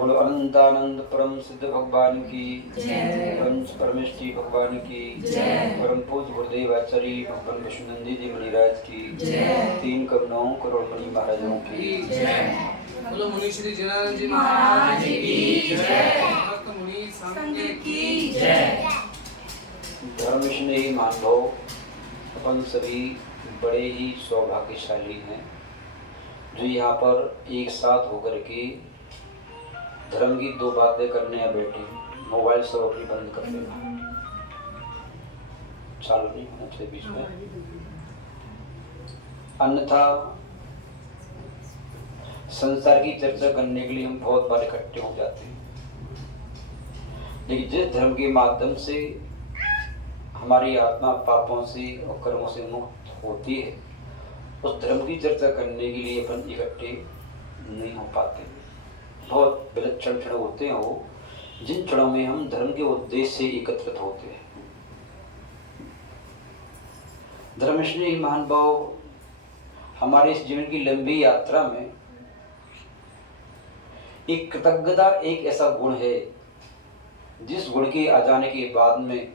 बोलो अनंतानंद परम सिद्ध भगवान की जय, पंच परमेश्वरी भगवान की जय, परम पूज्य गुरुदेव आचार्य भगवान विष्णुनंदी जी मुनिराज की जय, तीन करुणाओं करोड़ मुनि महाराजों की जय। बोलो मुनि श्री जनार्दन जी महाराज की जय, भक्त मुनि संघ की जय। धर्म स्नेही मानव अपन सभी बड़े ही सौभाग्यशाली हैं जो यहाँ पर एक साथ होकर के धर्म की दो बातें करने आ बैठे। मोबाइल सब अपनी बंद कर देना, चालू नहीं होना चाहिए बीच में, अन्यथा संसार की चर्चा करने के लिए हम बहुत बार इकट्ठे हो जाते हैं। लेकिन जिस धर्म के माध्यम से हमारी आत्मा पापों से और कर्मों से मुक्त होती है, उस धर्म की चर्चा करने के लिए अपन इकट्ठे नहीं हो पाते। बहुत विलक्षण क्षण होते हैं वो, जिन क्षणों में हम धर्म के उद्देश्य से एकत्रित होते हैं। धर्मस्नेही महानुभाव, हमारे इस जीवन की लंबी यात्रा में एक कृतज्ञता एक ऐसा गुण है जिस गुण के आ जाने के बाद में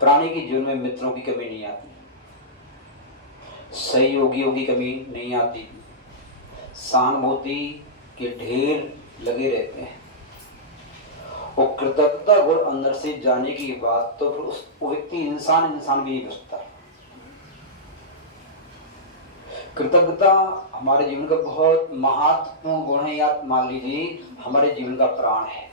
प्राणी के जीवन में मित्रों की कमी नहीं आती, सहयोगियों की कमी नहीं आती, सहानुभूति के ढेर लगे रहते हैं। और कृतज्ञता गुण अंदर से जाने की बात तो फिर उस व्यक्ति इंसान भी नहीं बचता। कृतज्ञता हमारे जीवन का बहुत महत्वपूर्ण गुण है, या मान लीजिए हमारे जीवन का प्राण है।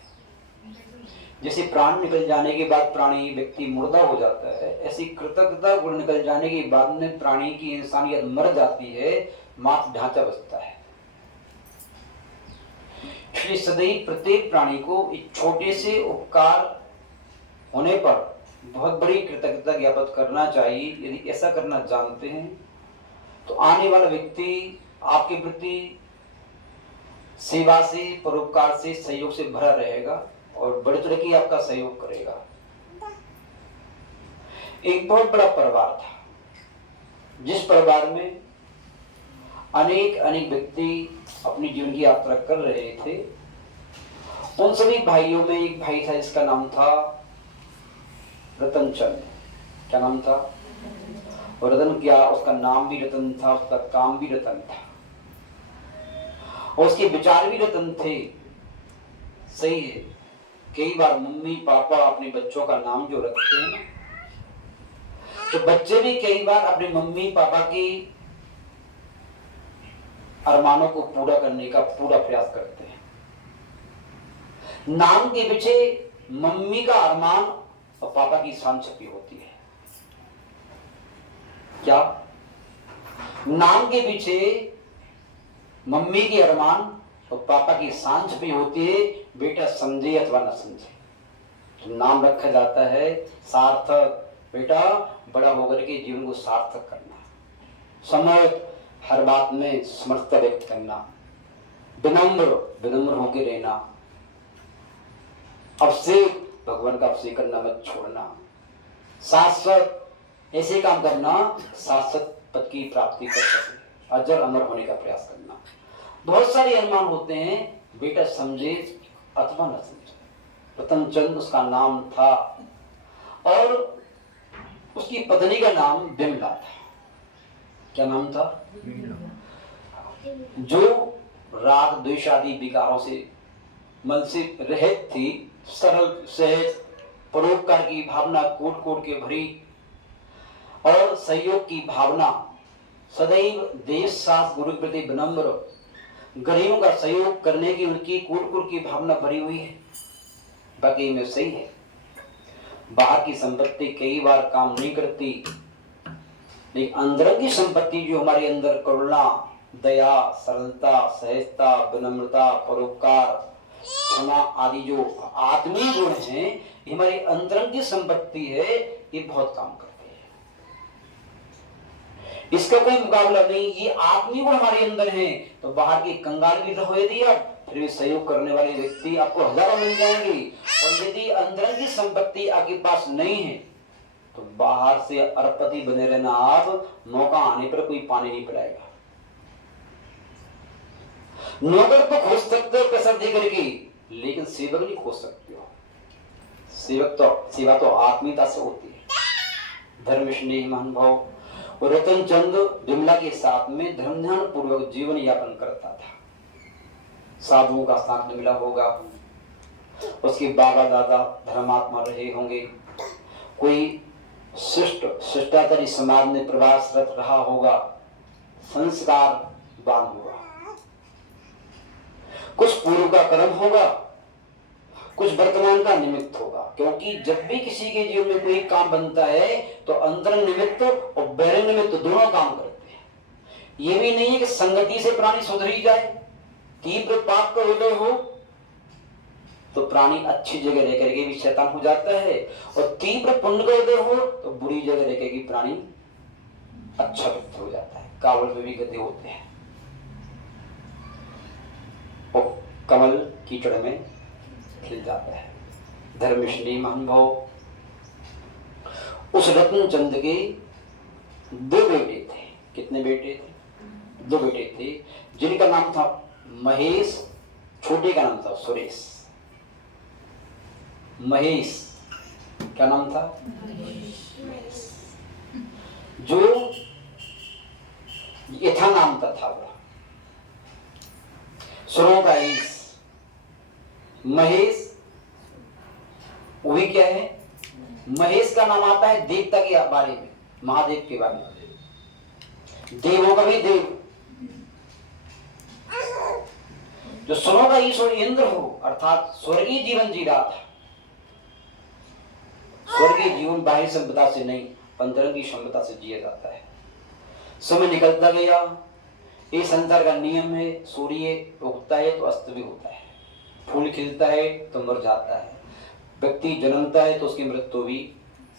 जैसे प्राण निकल जाने के बाद प्राणी व्यक्ति मुर्दा हो जाता है, ऐसी कृतज्ञता गुण निकल जाने के बाद में प्राणी की इंसानियत मर जाती है, मात्र ढांचा बचता है। इसलिए सदैव प्रत्येक प्राणी को एक छोटे से उपकार होने पर बहुत बड़ी कृतज्ञता ज्ञापित करना चाहिए। यदि ऐसा करना जानते हैं तो आने वाला व्यक्ति आपके प्रति सेवा से, परोपकार से, सहयोग से भरा रहेगा और बड़े तरह की आपका सहयोग करेगा। एक बहुत बड़ा परिवार था, जिस परिवार में अनेक व्यक्ति अपनी जीवन की यात्रा कर रहे थे। उन सभी भाइयों में एक भाई था जिसका नाम था रतन चंद। क्या नाम था? और रतन क्या, उसका नाम भी रतन था, उसका काम भी रतन था और उसके विचार भी रतन थे। सही है, कई बार मम्मी पापा अपने बच्चों का नाम जो रखते हैं तो बच्चे भी कई बार अपने मम्मी पापा की अरमानों को पूरा करने का पूरा प्रयास करते हैं। नाम के पीछे मम्मी का अरमान और पापा की शान छपी होती है। क्या? नाम के पीछे मम्मी की अरमान और पापा की शान छपी होती है। बेटा समझे अथवा न समझे, तो नाम रखा जाता है सार्थक। बेटा बड़ा होकर के जीवन को सार्थक करना, समर्थ, हर बात में समर्थता व्यक्त करना, विनम्र होकर रहना, अभिषेक भगवान का अभिषेक करना मत छोड़ना, शाश्वत ऐसे काम करना शाश्वत पद की प्राप्ति कर सके, अजर अमर होने का प्रयास करना। बहुत सारे अरमान होते हैं, बेटा समझे अथवा न समझे। रतनचंद उसका नाम था और उसकी पत्नी का नाम बिमला था। क्या नाम था? जो राग द्वेष आदि विकारों से मन से रहित थी, सरल सहज, परोपकार की भावना कोट कोट के भरी और सहयोग की भावना, सदैव देश शास्त्र गुरु के प्रति विनम्र, गरीबों का सहयोग करने की उनकी कोट कोट की भावना भरी हुई है। बाकी में सही है, बाहर की संपत्ति कई बार काम नहीं करती, लेकिन अंदर की संपत्ति जो हमारे अंदर करुणा, दया, सरलता, सहजता, विनम्रता, परोपकार, क्षमा आदि जो आत्मीय गुण हैं, ये हमारी अंदर की संपत्ति है, ये बहुत काम करते हैं। इसका कोई मुकाबला नहीं। ये आत्मीय गुण हमारे अंदर हैं तो बाहर की कंगाल भी रहो यदि आप, फिर भी सहयोग करने वाले व्यक्ति आपको हजारों मिल जाएंगे। और यदि अंदर की संपत्ति आपके पास नहीं है तो बाहर से अरबपति बने रहना, आप मौका आने पर कोई पानी नहीं पिलाएगा। नौकर को खोज सकते हो पैसा दे करके, लेकिन सेवक नहीं खोज सकते हो। सेवा तो आत्मीयता से होती है। धर्म स्नेह महानुभाव और रतन चंद विमला के साथ में धर्म ध्यान पूर्वक जीवन यापन करता था। साधुओं का साथ मिला होगा, उसके बाबा दादा धर्मात्मा रहे होंगे, कोई शिष्टाचारी समाज में प्रवासरत रहा होगा, संस्कारवान होगा, कुछ पूर्व का कर्म होगा, कुछ वर्तमान का निमित्त होगा। क्योंकि जब भी किसी के जीवन में कोई काम बनता है तो अंतरंग निमित्त और बहिरंग निमित्त दोनों काम करते हैं। ये भी नहीं है कि संगति से प्राणी सुधरी जाए, तीव्र पाप का उदय हो तो प्राणी अच्छी जगह रह करके भी शैतान हो जाता है, और तीव्र पुण्य का उदय हो तो बुरी जगह रह करके प्राणी अच्छा व्यक्ति हो जाता है। कावल में भी गधे होते हैं और कमल कीचड़ में खिल जाता है। धर्मश्री महानुभाव, उस रत्न चंद के दो बेटे थे। कितने बेटे थे? दो बेटे थे, जिनका नाम था महेश, छोटे का नाम था सुरेश। महेश क्या नाम था? जो यथा नाम था वो सुरों का ईश। महेश वही क्या है? महेश का नाम आता है देवता के बारे में, महादेव के बारे में, देवों का भी देव। जो सुरों का ईश और इंद्र हो, अर्थात स्वर्गीय जीवन जी रहा था। स्वर्गीय जीवन बाह्य संपदा से नहीं, अंतरंगी संपदा से जिया जाता है। समय निकलता गया, ये संसार का नियम है। सूर्य उगता है तो अस्त भी होता है, फूल खिलता है तो मर जाता है, व्यक्ति जन्मता है तो उसकी मृत्यु भी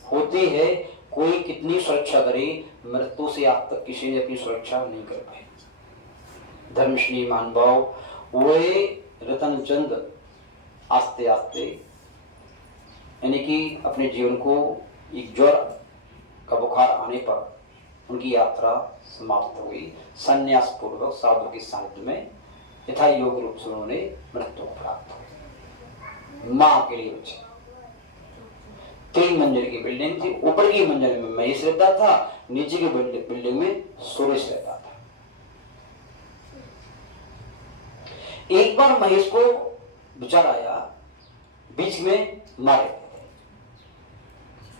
होती है। कोई कितनी सुरक्षा करे, मृत्यु से आज तक किसी ने अपनी सुरक्षा नहीं कर पाई। धर्मश्री महानुभाव, वे रतन चंद आस्ते आस्ते यानी कि अपने जीवन को एक ज्वर का बुखार आने पर उनकी यात्रा समाप्त हुई। संन्यास पूर्वक साधु के सानिध्य में यथा योग रूप से उन्होंने मृत्यु प्राप्त हुई। मां के लिए बचे। 3 मंजिल की बिल्डिंग थी। ऊपर की मंजिल में महेश रहता था, नीचे की बिल्डिंग में सुरेश रहता था। एक बार महेश को विचार आया, बीच में माँ रहते थे।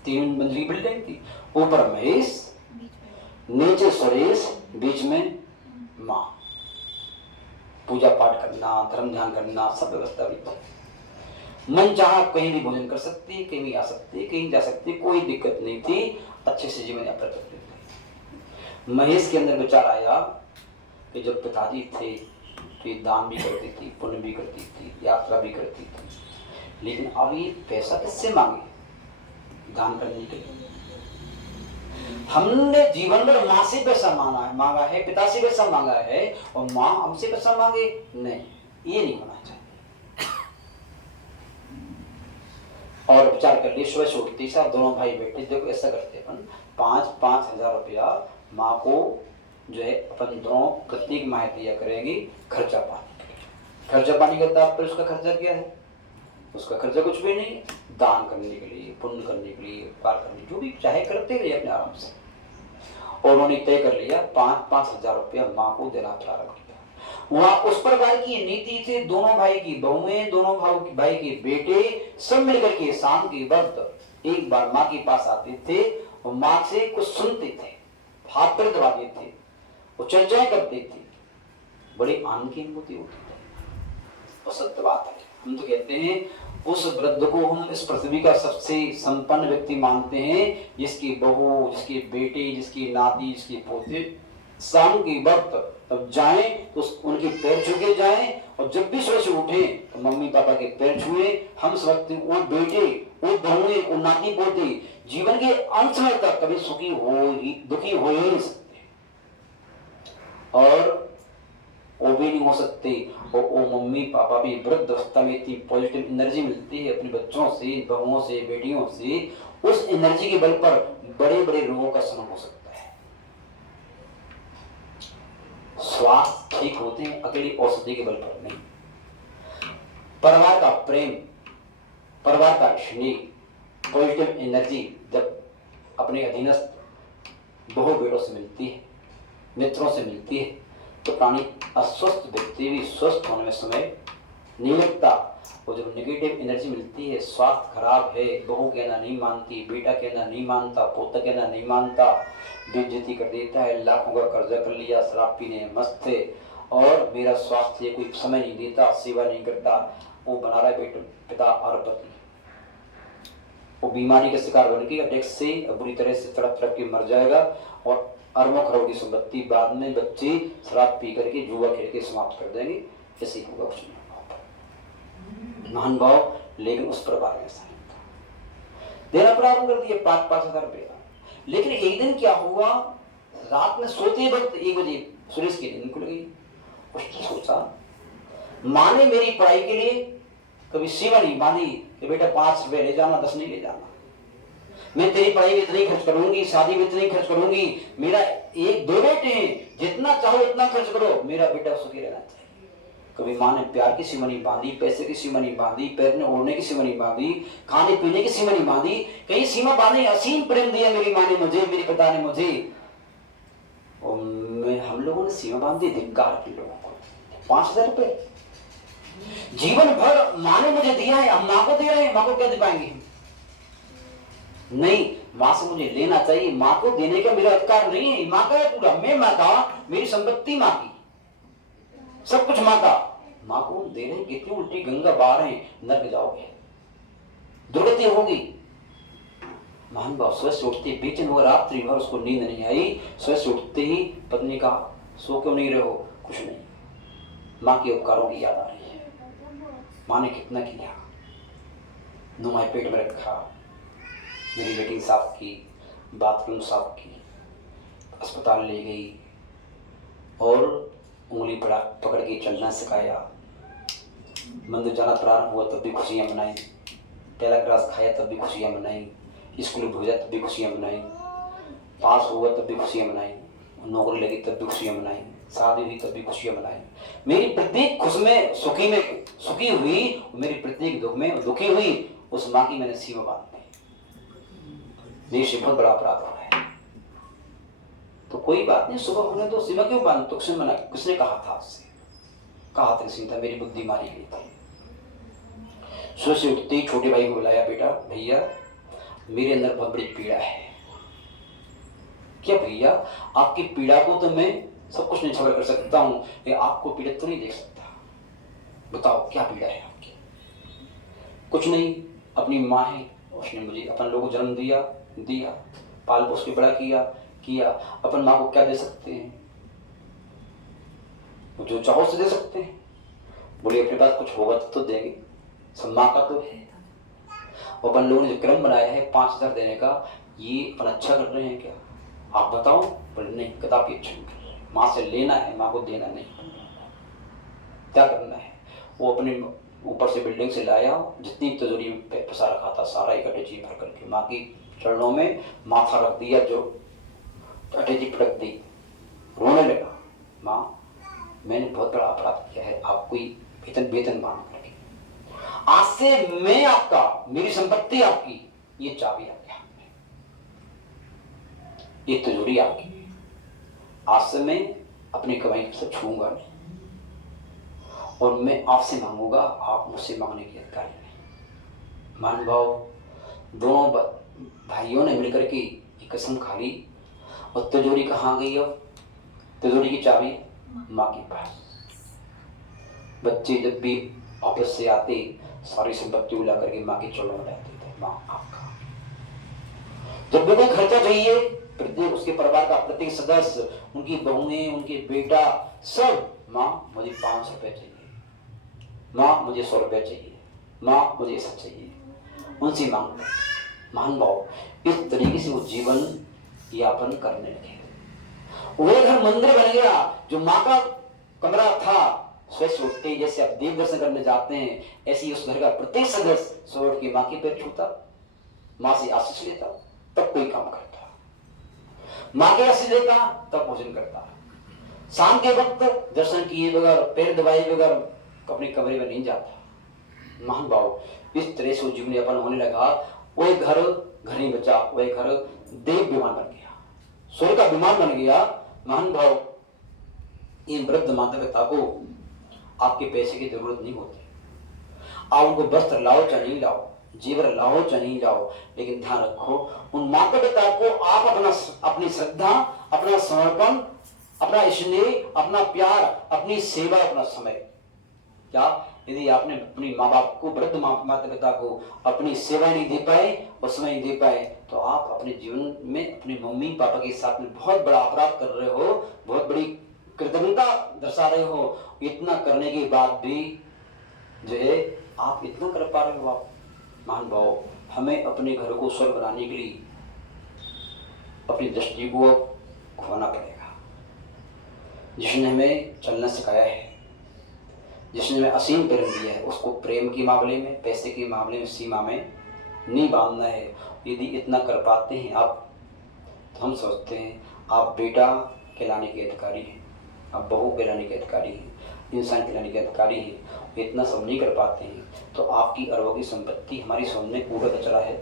3 मंजिल की बिल्डिंग थी, ऊपर महेश, नीचे सुरेश, बीच में माँ। पूजा पाठ करना, धर्म ध्यान करना, सब व्यवस्था भी थी। मन चाहा कहीं भी भोजन कर सकती, कहीं भी आ सकती, कहीं जा सकती, कोई दिक्कत नहीं थी। अच्छे से जीवन यापन करते थे। महेश के अंदर विचार आया कि जब पिताजी थे तो ये दान भी करती थी, पुण्य भी करती थी, यात्रा भी करती थी, लेकिन अब ये पैसा किससे मांगे दान करने के लिए? हमने जीवन भर माँ से पैसा मांगा है, पिता से पैसा मांगा है, और माँ हमसे पैसा मांगे? नहीं, ये नहीं होना चाहिए। और विचार कर लिए, सुबह से उठते ही दोनों भाई बेटे, देखो ऐसा करते अपन 5-5 हजार रुपया माँ को जो है अपन दोनों प्रत्येक माह दिया करेंगे खर्चा पानी। खर्चा पानी करता है, उसका खर्चा क्या है? उसका खर्चा कुछ भी नहीं, दान करने के लिए, पुण्य करने के लिए, उपकार करने, जो भी चाहे करते रहिए अपने आराम से। और उन्होंने तय कर लिया 5-5 हजार रुपया माँ को देना प्रारंभ किया। वहां उस प्रकार की नीति थी, दोनों भाई की बहुएं, दोनों भाई के बेटे सब मिलकर के शाम के वक्त एक बार माँ के पास आते थे और माँ से कुछ सुनते थे, हाथ पर दबाते थे, वो चर्चाएं करते थे। बड़ी आनंद की अनुभूति होती थी। और सत्य बात है, हम तो कहते हैं उस वृद्ध को हम इस पृथ्वी का सबसे संपन्न व्यक्ति मानते हैं, जिसकी बहू, जिसके बेटे, जिसकी नाती, जिसके पोते शाम के वक्त तब जाएं तो उनके पैर छू के जाएं, और जब भी सुबह से उठे तो मम्मी पापा के पैर छुए। हम समझते वो बेटे, वो बहुएं, वो नाती पोते जीवन के अंत समय तक कभी सुखी हो ही, दुखी हो ही नहीं सकते, और वो भी नहीं हो सकते। और वो मम्मी पापा भी वृद्ध अवस्था में इतनी पॉजिटिव एनर्जी मिलती है अपने बच्चों से, बहुओं से, बेटियों से, उस एनर्जी के बल पर बड़े बड़े रोगों का शमन हो सकता है। स्वास्थ्य ठीक होते हैं अकेली औषधि के बल पर नहीं। परिवार का प्रेम, परिवार का स्नेह, पॉजिटिव एनर्जी जब अपने अधीनस्थ बहू बेटों से मिलती है, मित्रों से मिलती है, तो प्राणी अस्वस्थ व्यक्ति भी स्वस्थ होने में समय नहीं लगता। वो जब नेगेटिव एनर्जी मिलती है, स्वास्थ्य खराब है, बहू कहना नहीं मानती, बेटा कहना नहीं मानता, पोता कहना नहीं मानता, बेइज्जती कर देता है, लाखों का कर्जा कर लिया, शराब पीने मस्त थे, और मेरा स्वास्थ्य कोई समय नहीं देता, सेवा नहीं करता, वो बना रहा है बेटा पिता अरबपति। वो बीमारी का शिकार बन के अटैक से बुरी तरह से तड़प तड़प के मर जाएगा, और अरबों करोड़ की संपत्ति बाद में बच्चे शराब पी करके जुआ खेल के समाप्त कर देंगे। ऐसे ही होगा उसमें महान भाव, लेकिन उस परिवार में ऐसा नहीं था। देना प्रारंभ कर दिया 5-5 हजार रुपया। लेकिन एक दिन क्या हुआ, रात में सोते वक्त 1 बजे सुरेश की नींद खुल गई। उसने सोचा माँ ने मेरी पढ़ाई के लिए कभी सीमा नहीं बांधी कि बेटा 5 रुपए ले जाना, 10 नहीं ले जाना, मैं तेरी पढ़ाई में इतनी खर्च करूंगी, शादी में इतनी खर्च करूंगी, मेरा 1-2 बेटे हैं, जितना चाहो इतना खर्च करो, मेरा बेटा सुखी रहना चाहिए। कभी माँ ने प्यार की सीमा नहीं बांधी, पैसे की सीमा नहीं बांधी, पैरने ओढ़ने की सीमा नहीं बांधी, खाने पीने की सीमा नहीं बांधी, कहीं सीमा बांधी। असीम प्रेम दिया मेरी माँ ने मुझे, मेरे पिता ने मुझे, और हम लोगों ने सीमा बांधी धिक्कार के लोगों को। 5,000 रुपए जीवन भर माँ ने मुझे दिया है, हम माँ को दे रहे हैं, माँ को क्या दे पाएंगे? नहीं, माँ से मुझे लेना चाहिए, माँ को देने का मेरा अधिकार नहीं है। माँ का है पूरा, मैं माँ का, मेरी संपत्ति माँ की, सब कुछ माँ का। माँ को दे रहे हैं, कितनी उल्टी गंगा बहा रहे हैं, नर्क जाओगे, दुर्गति होगी। महान भाव सुबह से उठते बेचैन हुआ, रात्रि भर उसको नींद नहीं आई। सुबह से उठते ही पत्नी का सो क्यों नहीं रहो? कुछ नहीं, माँ के उपकारों की याद आ रही है। माँ ने कितना किया, नुमाई पेट में रखा, मेरी बेटी साफ की, बाथरूम साफ की, अस्पताल ले गई और उंगली पकड़ के चलना सिखाया। मंदिर जाना प्रारंभ हुआ तब भी खुशियाँ मनाई, पहला ग्रास खाया तब भी खुशियाँ मनाई, स्कूल भेजा तब भी खुशियाँ मनाई, पास हुआ तब भी खुशियाँ मनाई, नौकरी लगी तब भी खुशियाँ मनाई, शादी हुई तब भी खुशियाँ मनाई। मेरी प्रत्येक खुश में सुखी हुई, मेरी प्रत्येक दुख में दुखी हुई। उस माँ की मैंने सीमा बांध दी। मेरे से बहुत बड़ा अपराध हो रहा है। तो कोई बात नहीं, सुबह होने दो, सीमा क्यों बांध? तो किसने कहा था? उससे कहा था किसी ने, मेरी बुद्धि मारी गई थी। सुबह से उठते ही छोटे भाई को बुलाया, बेटा भैया मेरे अंदर बहुत बड़ी पीड़ा है। क्या भैया? आपकी पीड़ा को तो मैं सब कुछ नहीं सबर कर सकता हूँ, लेकिन आपको पीड़ित तो नहीं देख सकता। बताओ क्या पीड़ा है आपकी? कुछ नहीं, अपनी माँ है, उसने मुझे अपन लोगों को जन्म दिया, पाल पोस के बड़ा किया। अपन माँ को क्या दे सकते हैं? जो चाहो से दे सकते हैं। बोले अपने पास कुछ होगा तो देंगे, सब माँ का तो है। अपन लोगों ने जो क्रम बनाया है 5,000 देने का, ये अपन अच्छा कर रहे हैं क्या? आप बताओ। बोले नहीं, कदापि अच्छा नहीं कर रहे। माँ से लेना है, माँ को देना नहीं। क्या करना है? वो अपने ऊपर से बिल्डिंग से लाया, जितनी तिजोरी में पैसा रखा था सारा इकट्ठे जी भर करके माँ की चरणों में माथा रख दिया, जो अटैची पटक दी, रोने लगा। माँ मैंने बहुत बड़ा अपराध किया है, आपको वेतन मांग करके। आज से मैं आपका, मेरी संपत्ति आपकी, ये चाबी आपके हाथ में, ये तिजोरी आपकी। आज से मैं अपनी कमाई से छूंगा नहीं, और मैं आपसे मांगूंगा, आप मुझसे मांगने की अधिकारी नहीं। मान भाव, दोनों भाइयों ने मिलकर के एक कसम खा ली। और तिजोरी कहाँ गई? अब तिजोरी की चाबी माँ के पास। बच्चे जब भी ऑफिस से आते सारी संपत्ति उला करके माँ के चरणों में रहते थे, माँ आपका। जब भी कोई खर्चा चाहिए, प्रत्येक उसके परिवार का प्रत्येक सदस्य, उनकी बहुएं, उनके बेटा, सब, माँ मुझे 500 रुपये चाहिए, माँ मुझे 100 रुपये चाहिए, माँ मुझे ऐसा चाहिए, उनसे मांगते। महान भाव, इस तरीके से वो जीवन यापन करने लगे। वो घर मंदिर बन गया। जो माँ का कमरा था, स्वस्थ उठते ही जैसे आप देव दर्शन करने जाते हैं, ऐसे ही उस घर का प्रत्येक सदस्य सुबह उठ के माँ के पैर छूता, माँ से आशीष लेता, तब कोई काम करता, माँ के आशीष लेता, तब भोजन करता। शाम के वक्त दर्शन किए बगैर, पैर दबाए बगैर अपने कमरे में नहीं जाता। महान भाव इस तरह से जीवन यापन होने लगा। वही घर घर ही बचा, वही घर देव विमान बन गया, स्वर्ग का विमान बन गया। महान भाव इन वृद्ध माता पिता को आपके पैसे की जरूरत नहीं होती। आप उनको वस्त्र लाओ चाहे नहीं लाओ, जेवर लाओ चाहे नहीं लाओ, लेकिन ध्यान रखो उन माता पिता को आप अपनी श्रद्धा, अपना समर्पण, अपना स्नेह, अपना प्यार, अपनी सेवा, अपना समय, क्या यदि आपने अपनी माँ बाप को, वृद्ध माता पिता को अपनी सेवा नहीं दे पाए और समय नहीं दे पाए, तो आप अपने जीवन में अपने मम्मी पापा के साथ में बहुत बड़ा अपराध कर रहे हो, बहुत बड़ी कृतज्ञता दर्शा रहे हो। इतना करने के बाद भी जो है आप इतना कर पा रहे हो। आप महान भाव, हमें अपने घर को स्वर्ग बनाने के लिए अपनी दृष्टि को खोना पड़ेगा। जिसने हमें चलना सिखाया है, जिसने हमें असीम प्रेम दिया है, उसको प्रेम के मामले में, पैसे के मामले में सीमा में नहीं बांधना है। यदि इतना कर पाते हैं आप, तो हम सोचते हैं आप बेटा कहलाने के अधिकारी हैं, आप बहू कहलाने के अधिकारी हैं, इंसान कहलाने के अधिकारी हैं। इतना सब नहीं कर पाते हैं तो आपकी अरबों की संपत्ति हमारी सामने कूड़ा कचरा है,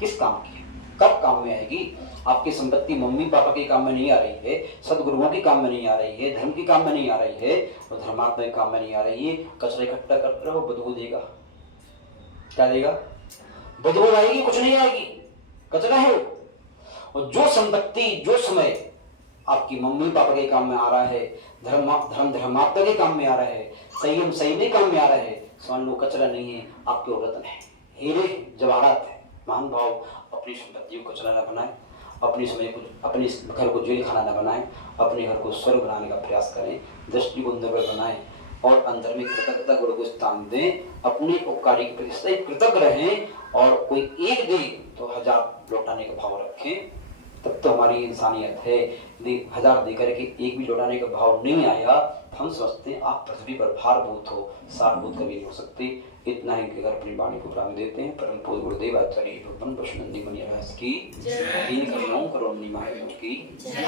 किस काम की है, कब काम में आएगी? आपकी संपत्ति मम्मी पापा के काम में नहीं आ रही है, सदगुरुओं के काम में नहीं आ रही है, धर्म के काम में नहीं आ रही है, और धर्मात्मा के काम में नहीं आ रही है। कचरा इकट्ठा करते रहो, बदबू देगा। क्या देगा? बदबू आएगी, कुछ नहीं आएगी, कचरा है वो। और जो संपत्ति, जो समय आपकी मम्मी पापा के काम में आ रहा है, धर्मात्मा के काम में आ रहा है, संयम सही में काम में आ रहा है, समझ लो कचरा नहीं है, आपके रत्न है, हीरे जवाहरात है। महान भाव, अपनी संपत्ति को कचरा न बनाए, अपने समय को, अपने घर को जेल खाना न बनाए, अपने घर को स्वर्ग बनाने का प्रयास करें, दृष्टि को अंदर बनाएं और अंदर में कृतज्ञता गुण को स्थान दें, अपने उपकारी के प्रति कृतज्ञ रहें, और कोई एक दे तो 1000 लौटाने का भाव रखें, तब तो हमारी इंसानियत है। यदि 1000 देकर के एक भी लौटाने का भाव नहीं आया, हम समझते हैं आप पृथ्वी पर भारभूत हो, सारभूत कभी नहीं हो सकते। इतना ही कहकर अपनी वाणी को प्रारंभ देते हैं। परम पूज्य गुरुदेव आचार्य भगवान वैष्णवनंदी मुनि महाराज की, तीन करुणाओं करुणी महाराज की जय।